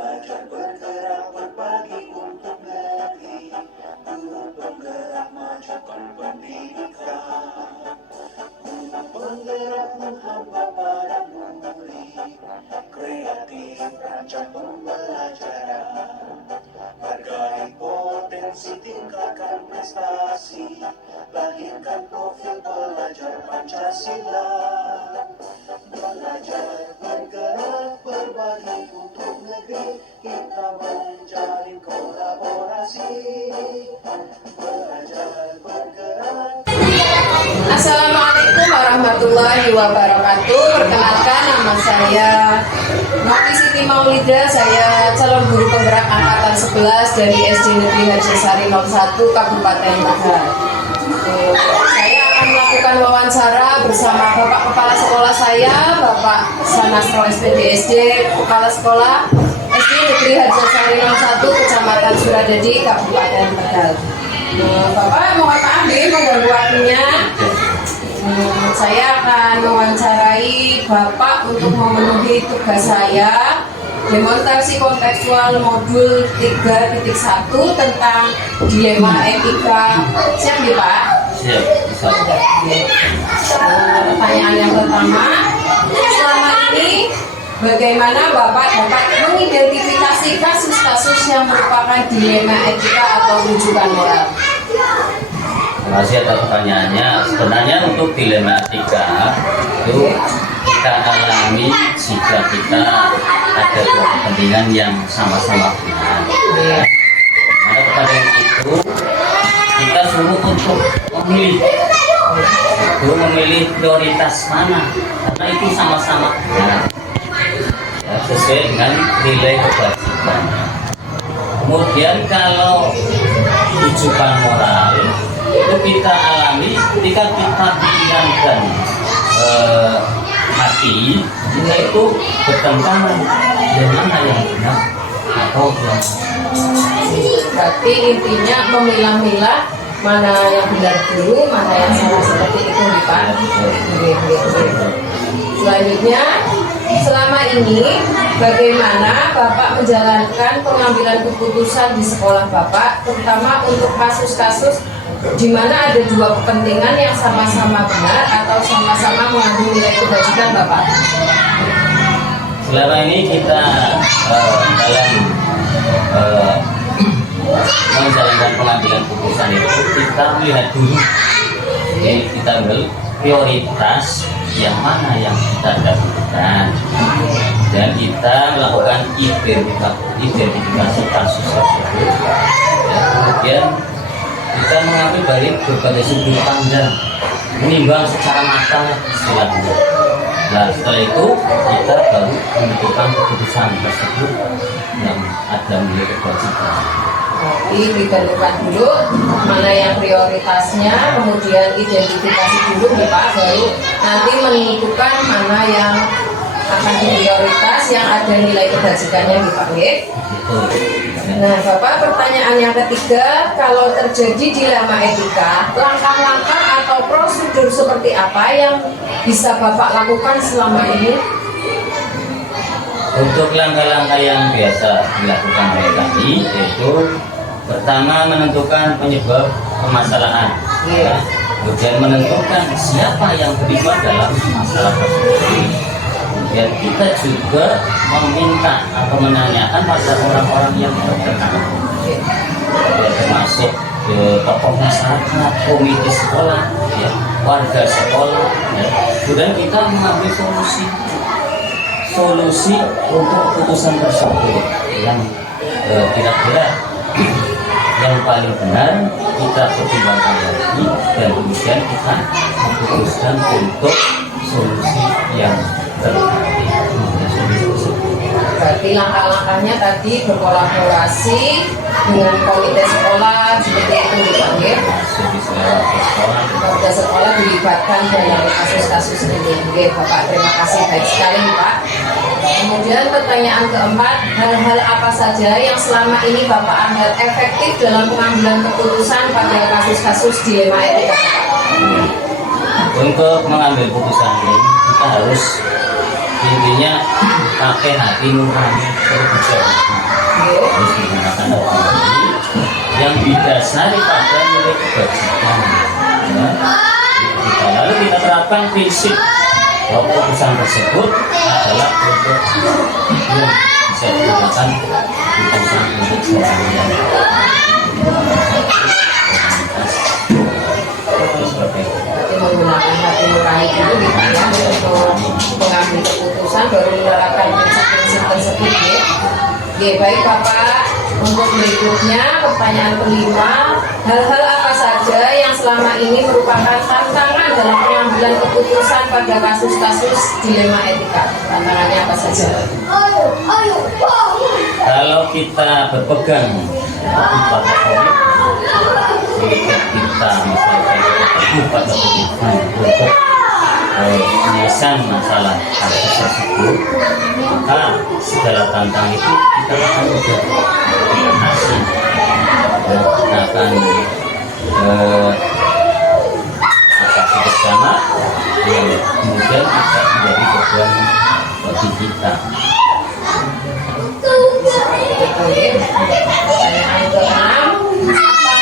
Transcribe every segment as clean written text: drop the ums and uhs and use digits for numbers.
belajar bergerak berbagi untuk negeri, guru penggerak majukan pendidikan, guru penggerak menghamba para murid, kreatif rancang pembelajaran, hargai potensi tingkatkan prestasi, lahirkan profil pelajar Pancasila. Belajar bergerak berbagi untuk negeri, kita menjalin kolaborasi. Belajar bergerak. Assalamualaikum warahmatullahi wabarakatuh. Perkenalkan, nama saya Mufti Siti Maulida. Saya calon guru penggerak angkatan 11 dari SD Negeri Harjasari 01 Kabupaten Tegal. Saya akan melakukan wawancara bersama Bapak Kepala Sekolah saya, Bapak Sanastro SPDSD, Kepala Sekolah SD Negeri Harjasari 01 Kecamatan Suradadi, Kabupaten Tegal. Bapak mau ambil mengganggu waktunya. Saya akan mewawancarai Bapak untuk memenuhi tugas saya, demonstrasi kontekstual modul 3.1 tentang dilema etika. Siap nih Pak? Siap, bisa. Pertanyaan yang pertama, selama ini bagaimana Bapak dapat mengidentifikasi kasus-kasus yang merupakan dilema etika atau rujukan moral? Terima kasih atas pertanyaannya. Sebenarnya untuk dilema etika itu kita alami jika kita ada dua kepentingan yang sama-sama benar. Maka kepentingan itu kita suruh untuk memilih prioritas mana, karena itu sama-sama benar, ya, sesuai dengan nilai kewajibannya. Kemudian kalau rujukan moral itu kita alami ketika kita pilihan hati kita itu bertentangan dengan yang benar atau yang berarti intinya memilah-milah mana yang benar dulu, mana yang salah, seperti itu nih Pak. Selanjutnya, selama ini bagaimana Bapak menjalankan pengambilan keputusan di sekolah Bapak, terutama untuk kasus-kasus di mana ada dua kepentingan yang sama-sama benar atau sama-sama mengandung nilai kebajikan Bapak? Selama ini kita dalam menjalankan pengambilan keputusan itu kita melihat dulu, jadi kita ambil prioritas yang mana yang kita dapatkan dan kita melakukan identifikasi kasus tersebut, ya, kemudian kita mengambil dari berbagai sudut pandang, menimbang secara matang istilahnya. Nah setelah itu kita baru menentukan keputusan tersebut yang ada nilai kewajiban. Jadi ditentukan dulu mana yang prioritasnya, kemudian identifikasi dulu nih Pak, baru nanti menentukan mana yang akan prioritas yang ada nilai kebajikannya nih Pak. Nah Bapak, pertanyaan yang ketiga, kalau terjadi dilema etika, langkah-langkah atau prosedur seperti apa yang bisa Bapak lakukan selama ini? Untuk langkah-langkah yang biasa dilakukan oleh kami, yaitu pertama menentukan penyebab permasalahan, ya. Kemudian menentukan siapa yang terlibat dalam masalah tersebut. Kemudian kita juga meminta atau menanyakan pada orang-orang yang terkena, ya, termasuk tokoh masyarakat, komite sekolah, ya, warga sekolah, ya. Kemudian kita mengambil solusi untuk keputusan tersebut yang kira-kira yang paling benar kita pertimbangkan lagi dan kemudian kita memutuskan untuk solusi yang terbaik. Berarti langkah-langkahnya tadi berkolaborasi dengan komite sekolah seperti itu dipanggil. Komite sekolah dilibatkan dalam kasus-kasus ini. Oke, Bapak, terima kasih baik sekali Pak. Kemudian pertanyaan keempat, hal-hal apa saja yang selama ini Bapak anggap efektif dalam pengambilan keputusan pada kasus-kasus dilema etika Bapak? Untuk mengambil keputusan ini kita harus intinya pakai hati nurani terbicara. didasari pada nilai kebajikan. Ya. Lalu kita terapkan prinsip bahwa keputusan tersebut adalah untuk yang bisa digunakan keputusan untuk seharian. Menggunakan hati nurani dulu gitu ya untuk mengambil keputusan baru menerapkan prinsip-prinsip tersebut ya. Oke, baik Bapak. Untuk berikutnya pertanyaan kelima, hal-hal apa saja yang selama ini merupakan tantangan dalam pengambilan keputusan pada kasus-kasus dilema etika? Tantangannya apa saja? Kalau kita berpegang pada komitmen kita misalkan pada komitmen untuk penyelesaian masalah kasus tersebut, maka segala tantangan itu kita akan mudah atasi. Kita akan atasi bersama, kemudian kita menjadi beban bagi kita. Pertanyaan ke-6,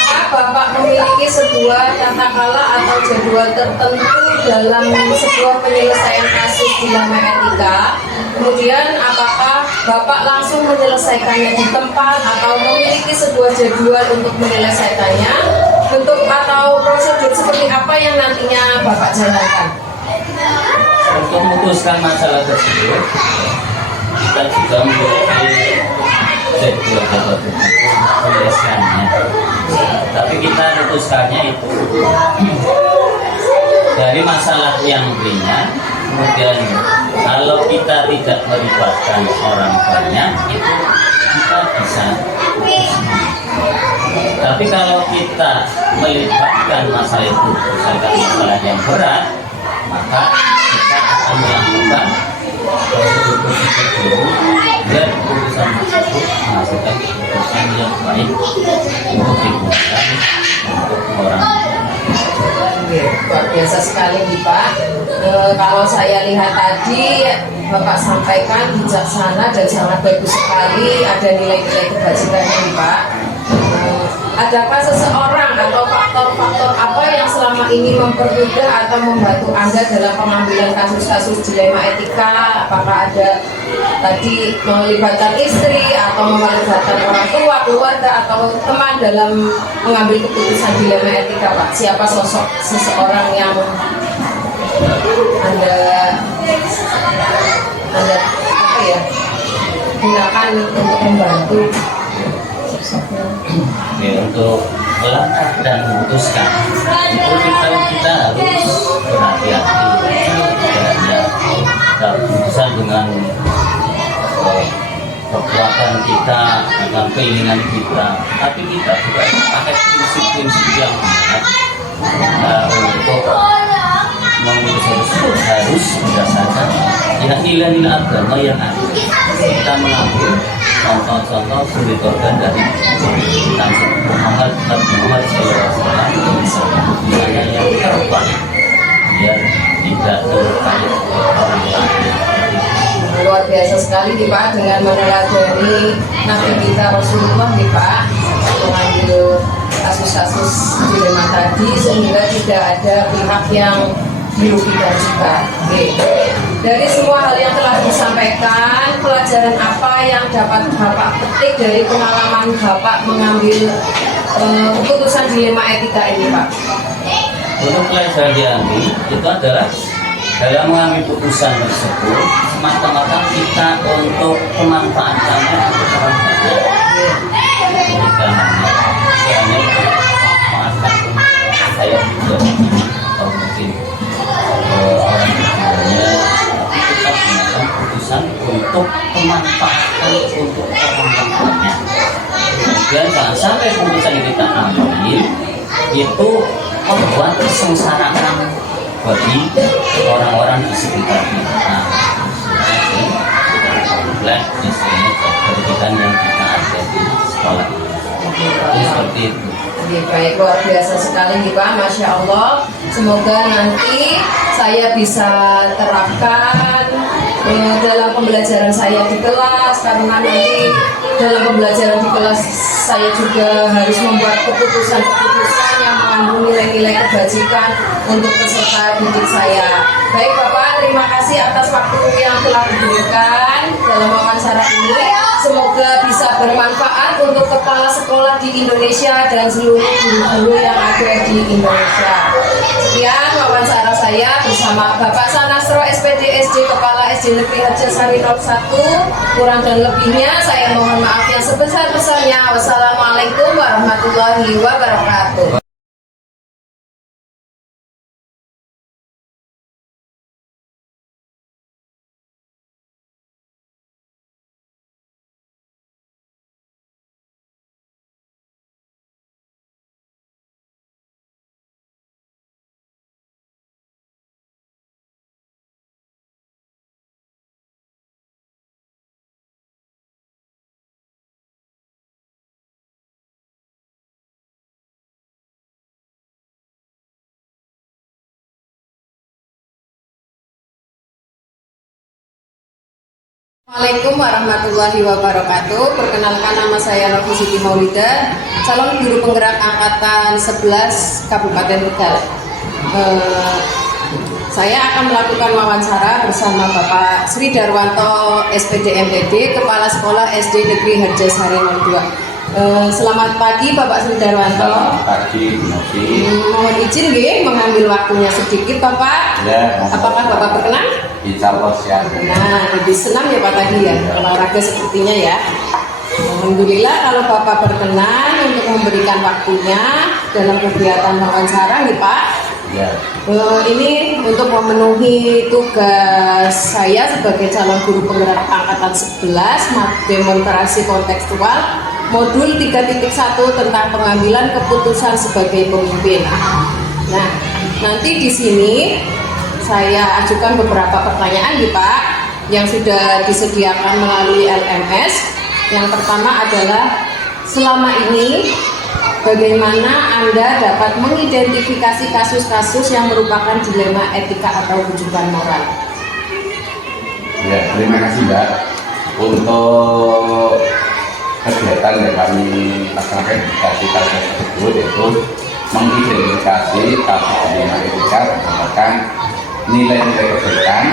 apakah Bapak memiliki sebuah tata kala atau jadwal tertentu dalam sebuah penyelesaian kasus dilema etika? Kemudian apakah Bapak langsung menyelesaikannya di tempat atau memiliki sebuah jadwal untuk menyelesaikannya? Bentuk atau prosedur seperti apa yang nantinya Bapak jalankan? Untuk memutuskan masalah tersebut, kita juga memiliki jadwal penyelesaiannya. Tapi kita memutuskannya itu dari masalah yang ringan. Kemudian kalau kita tidak melibatkan orang banyak, itu kita bisa. Tapi kalau kita melibatkan masalah itu, misalkan masalah yang berat, maka kita akan melakukan prosedur-prosedur dulu dan keputusan tersebut menghasilkan keputusan yang baik untuk digunakan untuk orang. Luar biasa sekali nih Pak. Kalau saya lihat tadi Bapak sampaikan bijaksana dan sangat bagus sekali, ada nilai-nilai kebajikannya nih Pak. Adakah seseorang atau faktor-faktor apa yang selama ini mempermudah atau membantu Anda dalam pengambilan kasus-kasus dilema etika? Apakah ada tadi melibatkan istri atau melibatkan orang tua, keluarga atau teman dalam mengambil keputusan dilema etika, Pak? Siapa sosok seseorang yang Anda apa ya gunakan untuk membantu? Ya, untuk melangkah dan memutuskan itu kita harus berhati-hati, tidak hanya keputusan dengan kekuatan kita, dengan keinginan kita, tapi kita juga pakai prinsip-prinsip yang benar untuk memutuskan tersebut harus berdasarkan nilai-nilai agama yang ada. Kita mengambil contoh-contoh suri teladan dari Muhammad SAW, misalnya yang terbaik biar tidak terkait orang lain. Luar biasa sekali nih Pak, dengan meneladani Nabi kita Rasulullah nih Pak, mengambil kasus-kasus dilema tadi sehingga tidak ada pihak yang dirugikan juga. Dari semua hal yang telah disampaikan, pelajaran apa yang dapat Bapak petik dari pengalaman Bapak mengambil keputusan dilema etika ini Pak? Untuk pelajaran diambil itu adalah dalam mengambil keputusan tersebut semata-mata kita untuk pemanfaatannya untuk orang banyak. Bukan hanya memanfaatkan saya juga atau mungkin orang tuanya, tapi kita gunakan keputusan untuk pemanfaatan untuk orang yang banyak. Kemudian jangan sampai keputusan yang kita ambil itu membuat kesengsaraan bagi orang-orang di sekitar kita. Misalnya pendidikan yang kita ada di sekolah itu seperti itu. Baik, luar biasa sekali nih Pak, Masya Allah. Semoga nanti saya bisa terapkan dalam pembelajaran saya di kelas, karena nanti dalam pembelajaran di kelas saya juga juga harus membuat keputusan-keputusan yang mengandung nilai-nilai kebajikan untuk peserta didik saya. Baik Bapak, terima kasih atas waktu yang telah diberikan dalam wawancara ini. Semoga bisa bermanfaat untuk kepala sekolah di Indonesia dan seluruh guru-guru yang ada di Indonesia. Sekian wawancara saya bersama Bapak Sanastro SPD SD Kepala SD Negeri Harjasari 01. Kurang dan lebihnya saya mohon maaf yang sebesar-besarnya. Wassalamualaikum warahmatullahi wabarakatuh. Assalamualaikum warahmatullahi wabarakatuh. Perkenalkan, nama saya Novi Siti Maulida, calon guru penggerak angkatan 11 Kabupaten Tegal. Saya akan melakukan wawancara bersama Bapak Sri Darwanto SPD MPD, Kepala Sekolah SD Negeri Harjasari 02. Selamat pagi Bapak Sri Darwanto. Selamat pagi Bu Novi. Mohon izin mengambil waktunya sedikit Bapak. Ya, apakah Bapak berkenan? Insya Allah siap. Nah, lebih senang ya Pak tadi ya, olahraga sepertinya ya. Alhamdulillah kalau Bapak berkenan untuk memberikan waktunya dalam kegiatan wawancara nih Pak. Ya. Ini untuk memenuhi tugas saya sebagai calon guru penggerak angkatan 11 demonstrasi kontekstual modul 3.1 tentang pengambilan keputusan sebagai pemimpin. Nah, nanti di sini saya ajukan beberapa pertanyaan nih Pak yang sudah disediakan melalui LMS. Yang pertama adalah, selama ini bagaimana Anda dapat mengidentifikasi kasus-kasus yang merupakan dilema etika atau rujukan moral? Ya, terima kasih Mbak. Untuk kegiatan yang kami laksanakan di kasus tersebut yaitu mengidentifikasi kasus dilema etika berdasarkan nilai-nilai kebaikan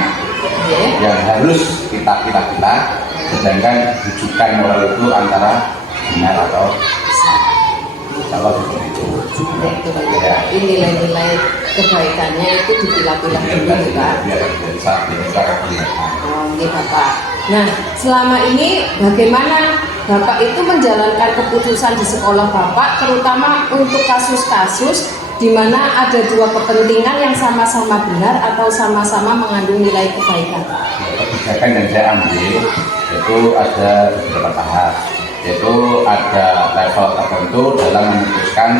yang harus kita sedangkan rujukan moral itu antara benar atau salah seperti itu. Ya. Nilai-nilai kebaikannya itu dipilah-pilah dulu Pak. Oke Bapak. Nah, selama ini bagaimana Bapak itu menjalankan keputusan di sekolah Bapak, terutama untuk kasus-kasus di mana ada dua kepentingan yang sama-sama benar atau sama-sama mengandung nilai kebaikan? Kebijakan yang saya ambil itu ada beberapa tahap, yaitu ada level tertentu dalam memutuskan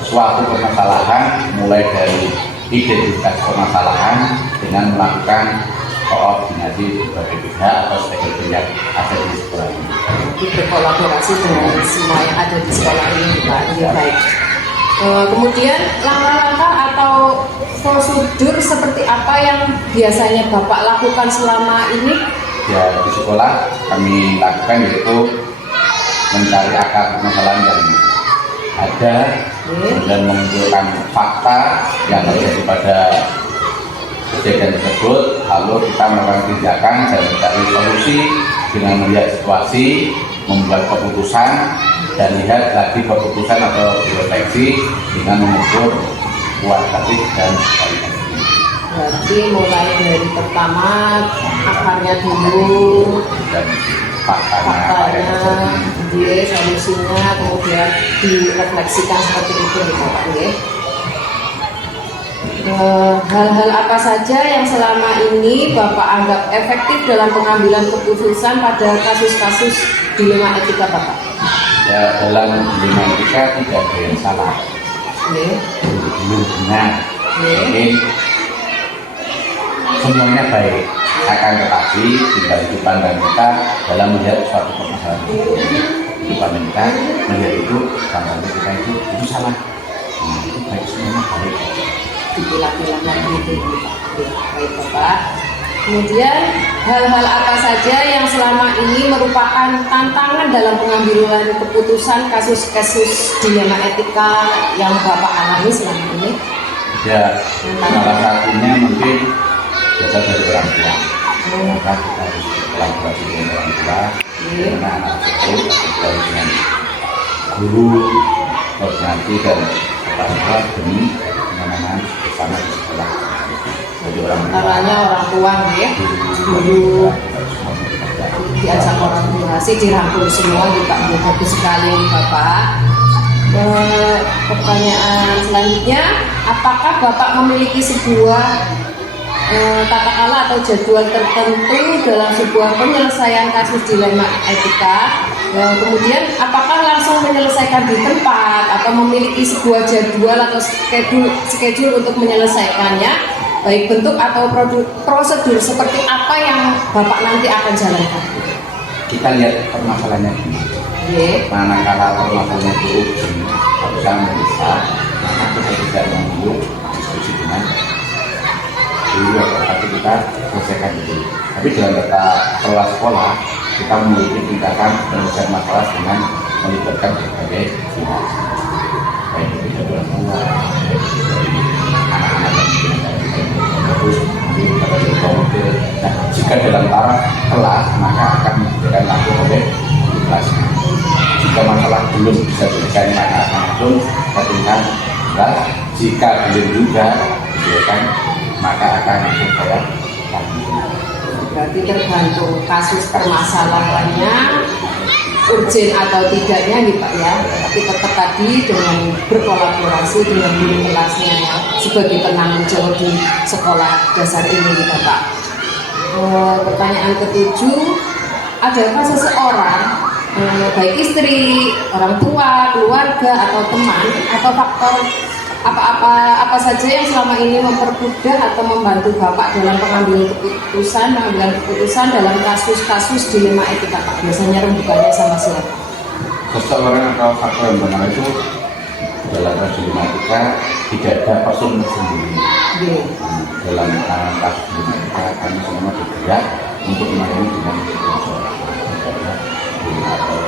suatu permasalahan, mulai dari identitas permasalahan dengan melakukan koordinasi berbagai pihak atau stakeholder yang ada di sekolah ini. Berkolaborasi dengan semua yang ada di sekolah ini Pak. Ya, baik. Kemudian langkah-langkah atau prosedur seperti apa yang biasanya Bapak lakukan selama ini? Ya, di sekolah kami lakukan yaitu mencari akar permasalahan yang ada dan mengumpulkan fakta yang terjadi pada kejadian tersebut, lalu kita melakukan tindakan dan mencari solusi dengan melihat situasi, membuat keputusan dan lihat lagi keputusan atau refleksi dengan mengukur kualitatif dan kualitatif. Berarti mulai dari pertama akarnya dulu dan faktanya, solusinya, kemudian direfleksikan seperti itu gitu Pak. Hal-hal apa saja yang selama ini Bapak anggap efektif dalam pengambilan keputusan pada kasus-kasus dilema etika Bapak? Ya, dalam dilema etika tidak ada yang salah, belum benar, mungkin semuanya baik, akan tetapi tinggal sudut pandang kita dalam melihat suatu permasalahan sudut pandang kita melihat itu pandang kita itu salah, itu baik, semuanya baik. Dipilah-pilah lagi itu Baik Bapak. Kemudian hal-hal apa saja yang selama ini merupakan tantangan dalam pengambilan keputusan kasus-kasus dilema etika yang Bapak alami selama ini? Ya, salah satunya mungkin dasar dari orang tua. Maka kita harus kolaborasi dengan orang tua, karena anak tersebut berkolaborasi dengan guru, koordinasi dan kepala sekolah demi penanganan bersama di sekolah. Jadi Antaranya orang tua ya, guru, diajak orang tua sih dirangkul semua di Pak. Bagus sekali Bapak. Pertanyaan selanjutnya, apakah Bapak memiliki sebuah tata kelola atau jadwal tertentu dalam sebuah penyelesaian kasus dilema etika? Kemudian apakah langsung menyelesaikan di tempat atau memiliki sebuah jadwal atau schedule untuk menyelesaikannya, baik bentuk atau prosedur seperti apa yang Bapak nanti akan jalankan? kita lihat permasalahannya ini. Manakala permasalahannya itu harusnya mendesak, maka kita tidak menunggu diskusi dengan guru tapi kita selesaikan itu. Tapi dalam tata kelola sekolah kita memiliki tingkatan penyelesaian masalah dengan melibatkan berbagai pihak, baik itu dari orang tua, anak-anak yang bagus, pada komite. Nah, jika dalam taraf kelas maka akan diberikan langsung oleh kelas. Jika masalah belum bisa diberikan maka akan langsung ke tingkat kelas. Jika belum juga diberikan maka akan langsung saya Berarti tergantung kasus permasalahannya, urgen atau tidaknya nih Pak ya. Tapi tetap tadi dengan berkolaborasi dengan guru kelasnya ya, sebagai penanggung jawab di sekolah dasar ini nih Bapak. Pertanyaan ketujuh, adakah seseorang baik istri, orang tua, keluarga atau teman atau faktor apa saja yang selama ini mempermudah atau membantu Bapak dalam pengambilan keputusan dalam kasus-kasus dilema etika Pak? Biasanya rembukannya sama siapa? seseorang atau faktor yang benar itu dalam kasus dilema etika tidak ada person sendiri. Dalam kasus dilema etika kami semua bergerak untuk menangani dengan atau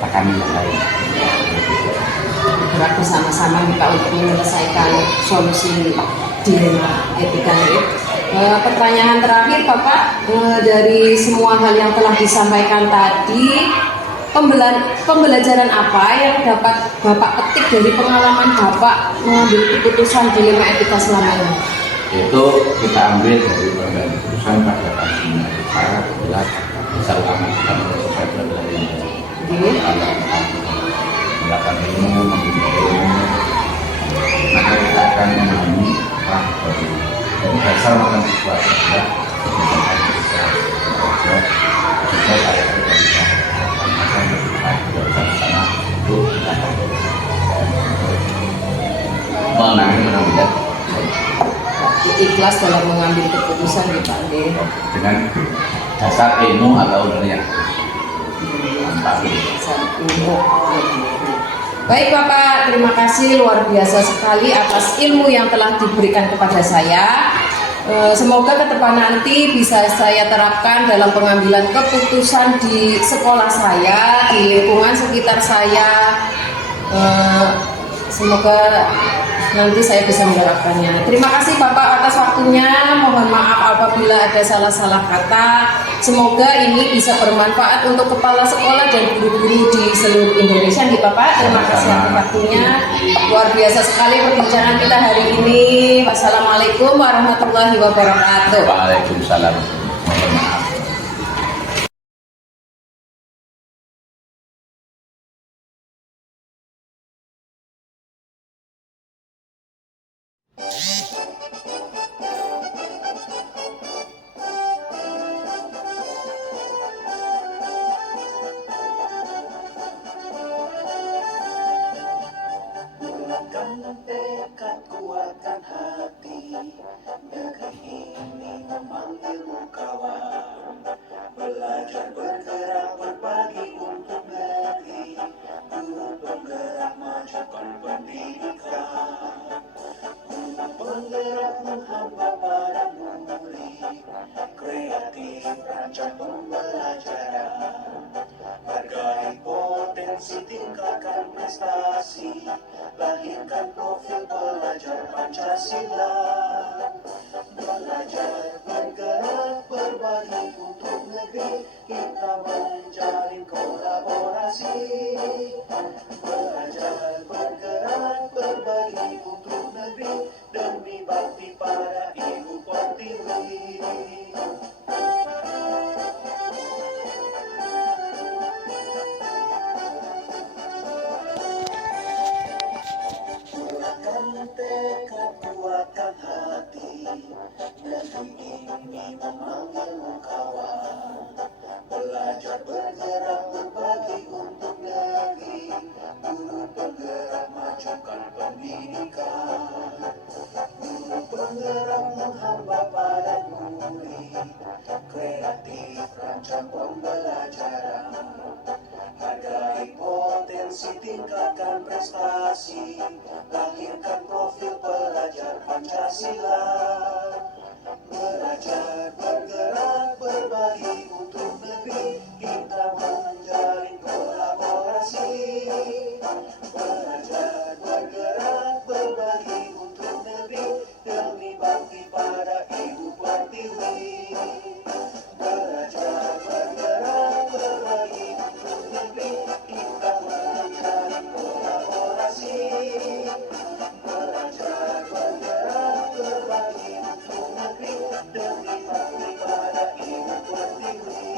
tekanan yang lain. Bergerak bersama-sama kita untuk menyelesaikan solusi dilema etika ini. Pertanyaan terakhir Bapak, dari semua hal yang telah disampaikan tadi, pembelajaran apa yang dapat Bapak petik dari pengalaman Bapak mengambil keputusan dilema etika selama ini? Itu kita ambil dari pengambilan keputusan pada kasus dilema etika adalah bisa utama kita menyelesaikan adalah ini. Melakukan ilmu, mempunyai ilmu, maka kita akan memahami orang baru. Dan dasar makan sesuatu adalah kebijakan kita juga saya bisa makan lebih baik bersama untuk kita mengambil ikhlas dalam mengambil keputusan di Pak dengan dasar ilmu atau yang Baik Bapak, terima kasih luar biasa sekali atas ilmu yang telah diberikan kepada saya. Semoga ke depan nanti bisa saya terapkan dalam pengambilan keputusan di sekolah saya, di lingkungan sekitar saya. Semoga nanti saya bisa menerapkannya. Terima kasih Bapak atas waktunya. Mohon maaf apabila ada salah-salah kata. Semoga ini bisa bermanfaat untuk kepala sekolah dan guru-guru di seluruh Indonesia nih Bapak. Terima kasih atas waktunya. Luar biasa sekali perbincangan kita hari ini. Wassalamualaikum warahmatullahi wabarakatuh. Waalaikumsalam. Mohon maaf. Gunakan tekad, kuatkan hati. Negeri ini memanggilmu kawan. Belajar bergerak berbagi untuk negeri. Guru penggerak majukan pendidikan. Guru penggerak menghamba para murid. kreatif rancang pembelajaran, hargai potensi tingkatkan prestasi, lahirkan profil pelajar Pancasila, belajar bergerak berbagi untuk negeri, kita menjalin kolaborasi, belajar bergerak berbagi untuk negeri, demi bakti pada Ibu Pertiwi. Kuatkan tekad, kuatkan hati, negeri ini memanggilmu kawan. Belajar bergerak berbagi untuk negeri, guru penggerak majukan pendidikan, guru penggerak menghamba pada murid, kreatif rancang pembelajaran, hargai potensi tingkatkan prestasi, lahirkan profil pelajar Pancasila, belajar bergerak berbagi untuk negeri, kita menjalin kolaborasi, belajar bergerak berbagi untuk negeri, demi bakti pada Ibu Pertiwi, belajar bergerak berbagi untuk negeri, kita menjalin kolaborasi, belajar bergerak berbagi untuk negeri, demi bakti pada Ibu Pertiwi.